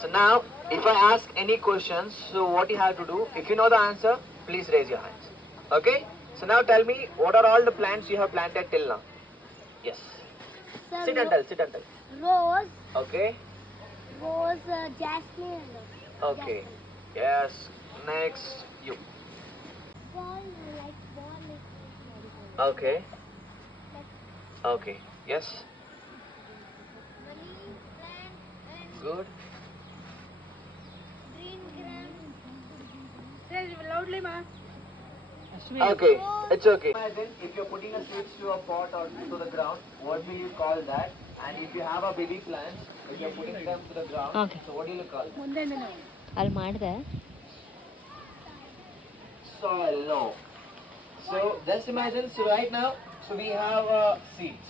So now, if I ask any questions, so what you have to do, if you know the answer, please raise your hands. Okay? So now tell me, what are all the plants you have planted till now? Yes. Sir, Sit and tell, sit and tell. rose, Okay? jasmine. Okay. Yes. Next, you. Ball, ball Okay. Okay. Yes. money, plant, and Good. green gram. Say loudly, ma. Okay. It's okay. Imagine if you're putting a seeds to a pot or to the ground, what will you call that? And if you have a baby plant, if you're putting them to the ground, Okay. so what do you call that? ಅಲ್ಲಿ ಮಾಡಿದೆ Soil. No. So just imagine. So right now, so we have seeds.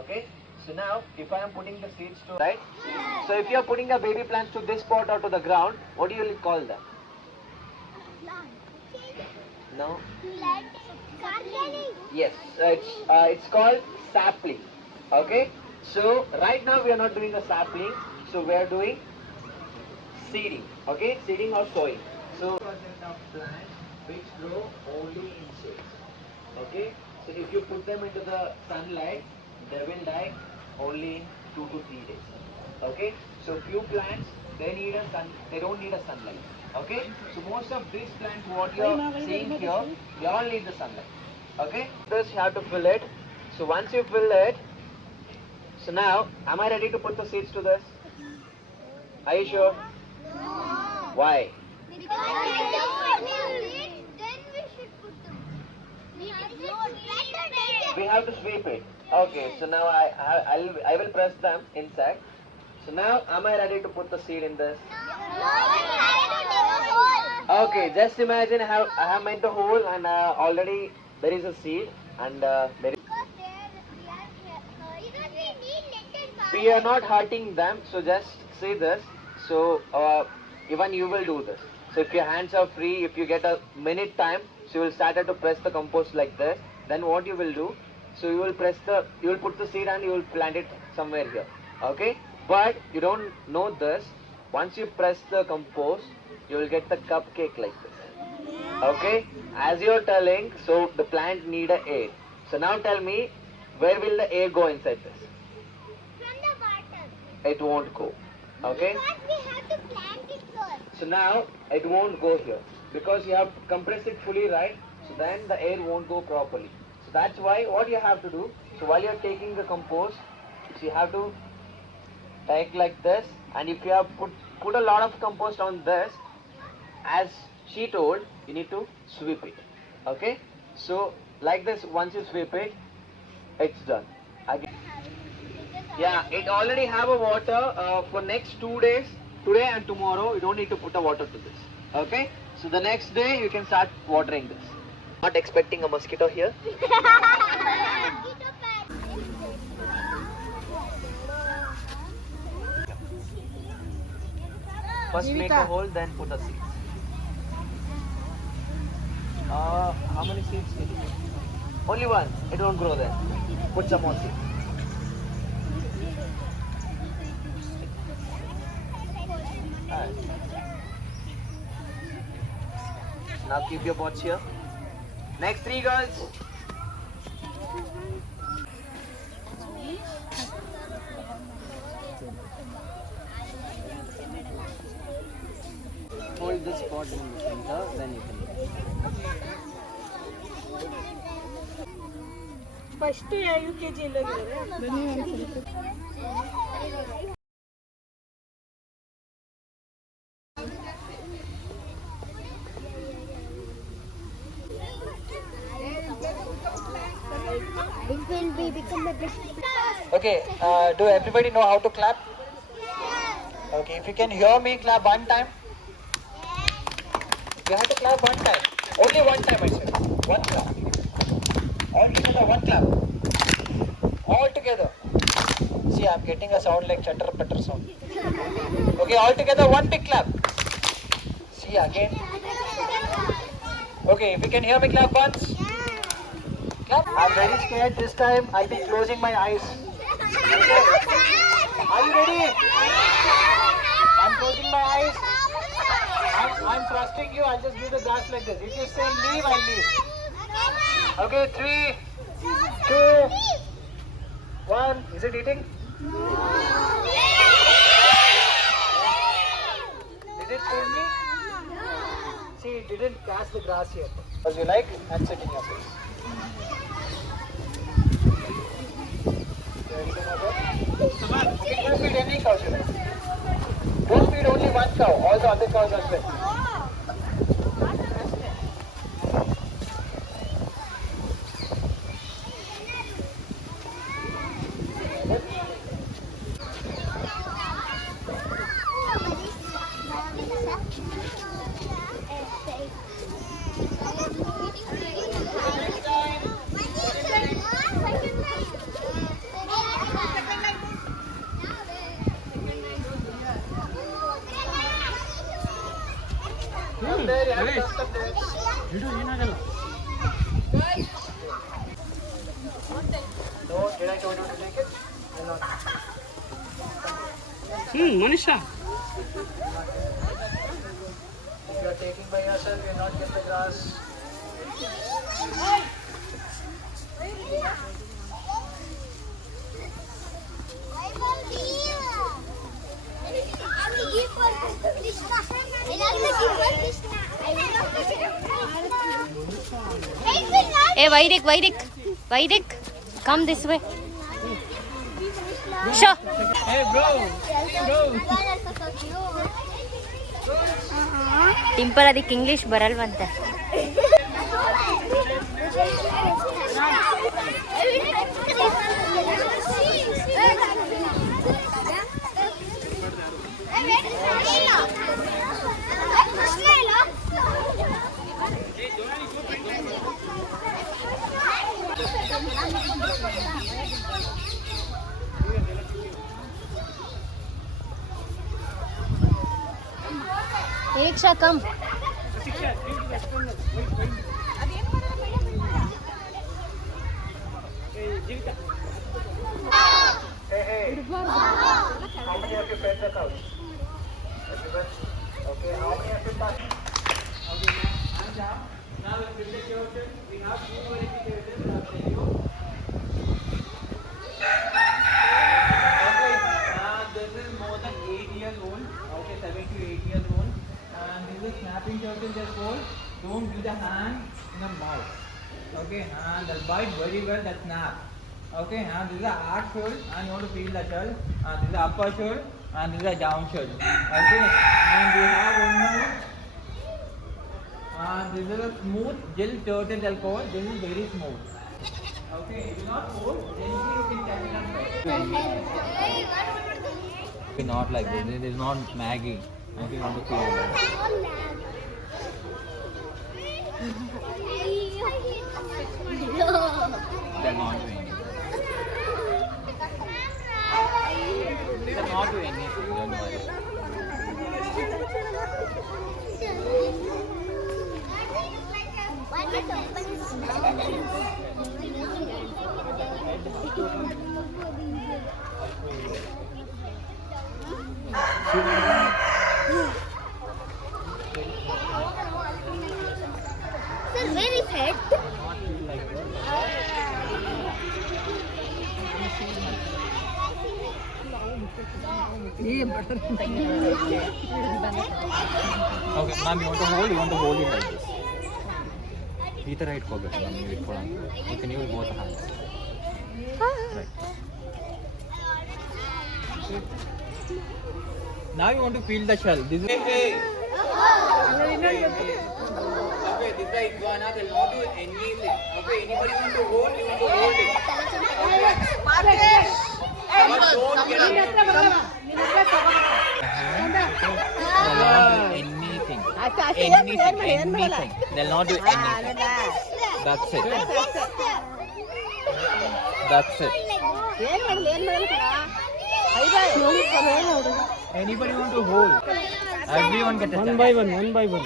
Okay. So now, if I am putting the seeds to right. So if you are putting a baby plant to this pot or to the ground, what do you call that? No. Yes, it's called sapling. Okay. So right now we are not doing a sapling. So we are doing seeding. Okay, seeding or sowing. So percent of plants which grow only in shades. Okay. So if you put them into the sunlight, they will die only in 2 to 3 days. Okay. So few plants they don't need a sunlight. Okay. So most of these plants what you are seeing here, they all need the sunlight. Okay. First you have to fill it. So once you fill it, so now am I ready to put the seeds to this? Are you sure? Why? We have to sweep it. Okay, so now I will press them inside. So now am I ready to put the seed in this? Okay, just imagine I have made the hole and already there is a seed and there is we are not hurting them, so just say this. So even you will do this. So if your hands are free, if you get a minute time, so you will start to press the compost like this. Then what you will do? So you will put the seed and you will plant it somewhere here. Okay? But you don't know this. Once you press the compost, you will get the cupcake like this. Okay? As you are telling, so the plant need a air. So now tell me, where will the air go inside this? It won't go. Okay? Because we have to plant it first. So now it won't go here because you have compressed it fully, right? So then the air won't go properly. So that's why what you have to do. So while you're taking the compost, so you have to take like this, and if you have put a lot of compost on this, as she told, you need to sweep it. Okay? So like this, once you sweep it, it's done. Again. Yeah, it already have a water for next 2 days. Today and tomorrow, you don't need to put a water to this. Okay? So the next day, you can start watering this. Not expecting a mosquito here. First make a hole, then put a seed. How many seeds did you put? Only one. It won't grow then. Put some more seeds. Now keep your pots here. Next 3 girls. Hold this pot in the center, then you can. First U K G It will be become a big. Okay, do everybody know how to clap? Okay, if you can hear me, clap one time. You have to clap one time. Only one time, I said. One clap. All together, one clap. All together. See, I'm getting a sound like chatter patter sound. Okay, all together, one big clap. See, again. Okay, if you can hear me, clap once. Clap. I'm very scared this time. I'll be closing my eyes. Are you ready? I'm you, I'll just give the grass like this. If you say leave, I'll leave. Okay, 3, 2, 1. Is it eating? Did it fool me? See, it didn't catch the grass yet. As you like, and sit in your place. Okay, don't feed any cows you like. Don't feed only one cow. All the other cows are fed. No, did I told you to take it? Or not? Manisha. If you are taking by yourself, you will not get the grass. Hey, Vaidik, come this way. Sure. Hey, bro. ಟಿಂಪಲ್ ಅದಕ್ಕೆ English ಬರಲ್ವಂತೆ. Diksha, come. Hey. How many of you fed the cows? Everyone? Okay, how many of you touched? Okay, hands up. Now in this situation, we have two verificators. I'll tell you. Okay, this is more than 8 years old. Okay, 7 to 8 years old. And this is snapping turtle just hold. Don't do the hand in the mouth. Okay, and they'll bite very well, that snap. Okay, and this is the arch shoulder, and you want to feel the shell. And this is the upper shoulder, and this is the down shoulder. Okay, and we have one more. This is a smooth gel turtle they'll call. This is very smooth. Okay, if not hold, gently you can tap it on top. Not like this. It is not Maggie. Okay, you want to feel that. They're not doing it. They're not doing anything, don't worry. Sir, where is head? Okay, ma'am, you want to hold? You want to hold it like this. Either right, go back. You can use both hands. Right. Now you want to feel the shell. This is. Okay, this is the iguana. They'll not do anything. Okay, anybody want to hold? You want to hold it. Okay. But don't get anything. Anything. They'll not do anything. That's it. That's it. Anybody want to hold? Everyone get a chance. One by one.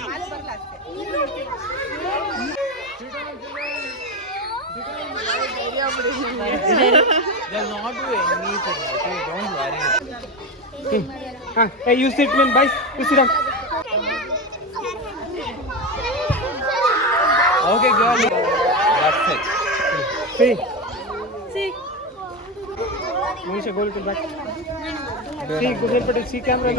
They'll not do anything. Okay, don't worry. Hey, you sit, man. Bye. You sit down. girl. That's it. See. See. Monisha, go a little back. See, go there, but see camera.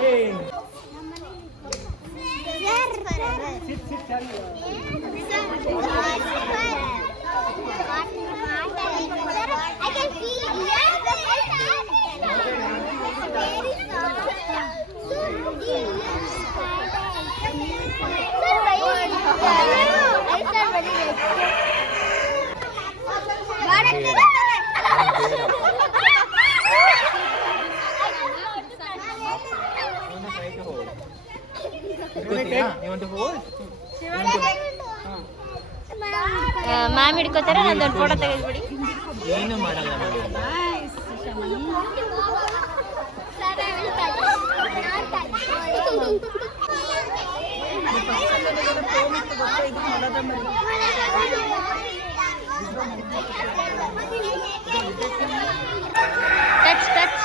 Hey. Sit, Charlie. I can feel You want to hold? Ma'am ಹಿಡ್ಕೋತಾರೆ, ನಂದೊಂದು photo ತೆಗೆದ್ಬಿಡಿ. ಏನು ಮಾಡಲ್ಲ touch touch.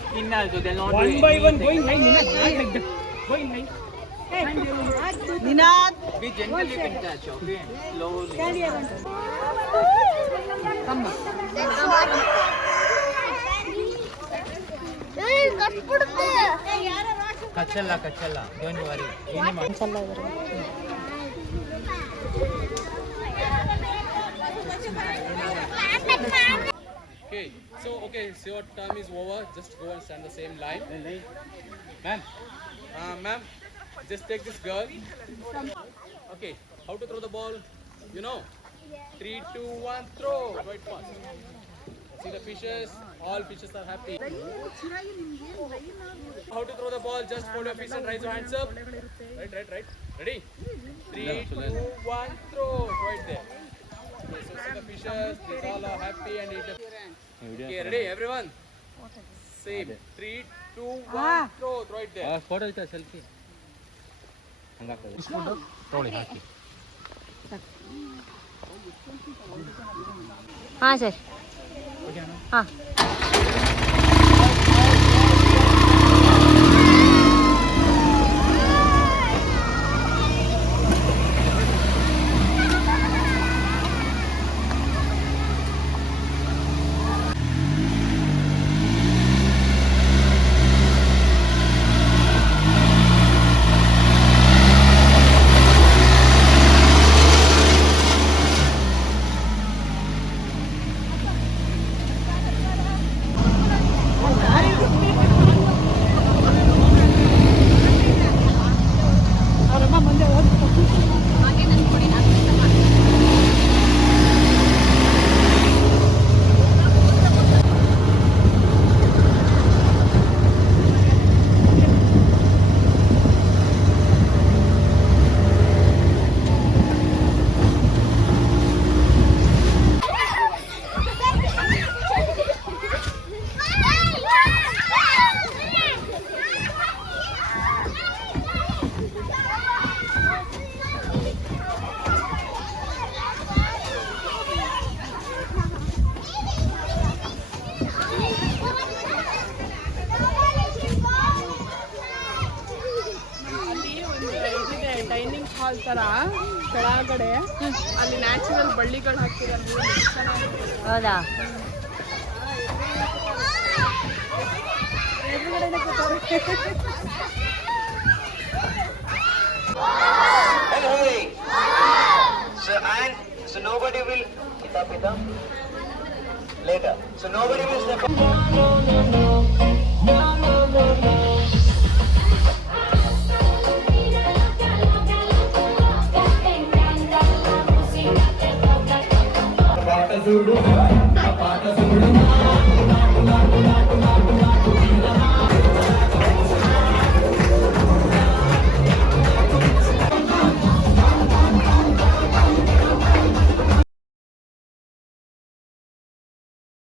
Skin also, they'll not One do by one, anything. going line, Ninad, not like that. Going line. Ninad. Be gentle, you can touch, okay? Slowly. Kachalla, don't worry. Okay, so your time is over. Just go and stand the same line. Ma'am, ma'am, just take this girl. Okay, how to throw the ball? You know? 3, 2, 1, throw. Right fast. See the fishes? All fishes are happy. How to throw the ball? Just hold your fish and raise your hands up. Right. Ready? 3, 2, 1, throw. Right there. Okay, so see the fishes. These all are happy and eat the. Okay, ready, everyone? Same. 3, 2, 1, throw. Right there. Photo with a selfie. ಹಾಂ sir. ಹಾಂ. Dining hall ತರ ಕೆಳಗಡೆ ಅಲ್ಲಿ natural ಬಳ್ಳಿಗಳು ಹಾಕಿದ್ದಾರೆ. ಹೌದಾ? ಎದುರುಗಡೆನೆ ಕೂತಾರೆ. Hey. So nobody will pita later. So nobody will step up.